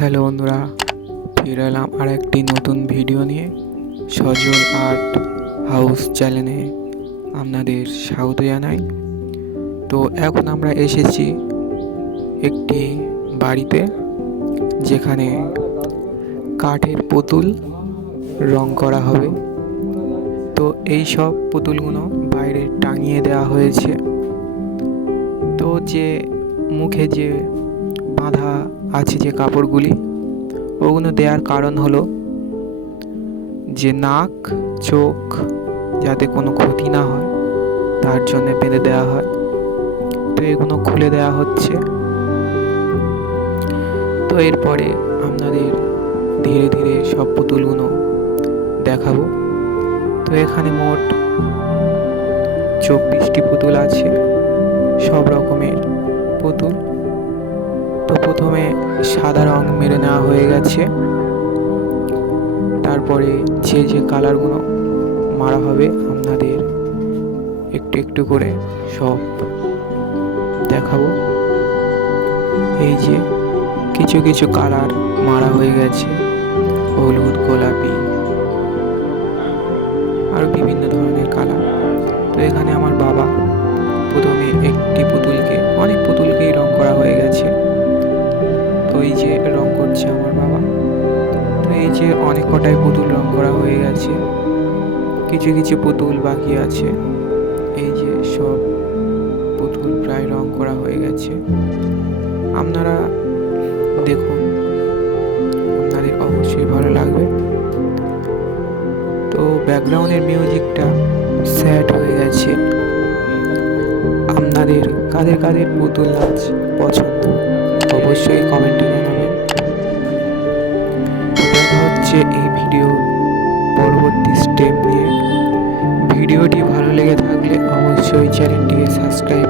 Hello বন্ধুরা, ফিরে এলাম আর একটি নতুন ভিডিও নিয়ে। সজল আর্ট হাউস চ্যানেলে আপনাদের স্বাগত জানাই। তো এখন আমরা এসেছি একটি বাড়িতে, যেখানে কাঠের পুতুল রং করা হবে। তো এই সব পুতুলগুলো বাইরে টাঙিয়ে দেওয়া হয়েছে। তো যে মুখে যে বাঁধা আছে যে কাপড়গুলি, ওগুলো দেওয়ার কারণ হলো যে নাক চোখ যাতে কোনো ক্ষতি না হয়, তার জন্য বেঁধে দেওয়া হয়। তো এগুলো খুলে দেওয়া হচ্ছে। তো এরপরে আপনাদের ধীরে ধীরে সব পুতুলগুলো দেখাবো। তো এখানে মোট 24টি পুতুল আছে, সব রকমের পুতুল। তো প্রথমে সাদা রং মেরে নেওয়া হয়ে গেছে, তারপরে যে কালারগুলো মারা হবে আপনাদের একটু একটু করে সব দেখাবো। এই যে কিছু কিছু কালার মারা হয়ে গেছে, হলুদ, গোলাপি, আর বিভিন্ন ধরনের কালার। তো এখানে আমার বাবা প্রথমে একটি পুতুলকে, অনেক পুতুলকেই রং করা হয়ে গেছে। তো এই যে রং করছে আমার বাবা। তো এই যে অনেক কটাই পুতুল রং করা হয়ে গেছে, কিছু কিছু পুতুল বাকি আছে। এই যে সব পুতুল প্রায় রং করা হয়ে গেছে। আপনারা দেখুন, আপনাদের অবশ্যই ভালো লাগবে। তো ব্যাকগ্রাউন্ডের মিউজিকটা স্যাড হয়ে গেছে। আপনাদের কাদের কাদের পুতুল নাচ পছন্দ অবশ্যই কমেন্টে জানাবেন। দেখা হচ্ছে এই ভিডিও পরবর্তী স্টেপ নিয়ে। ভিডিওটি ভালো লেগে থাকলে অবশ্যই চ্যানেলটিকে সাবস্ক্রাইব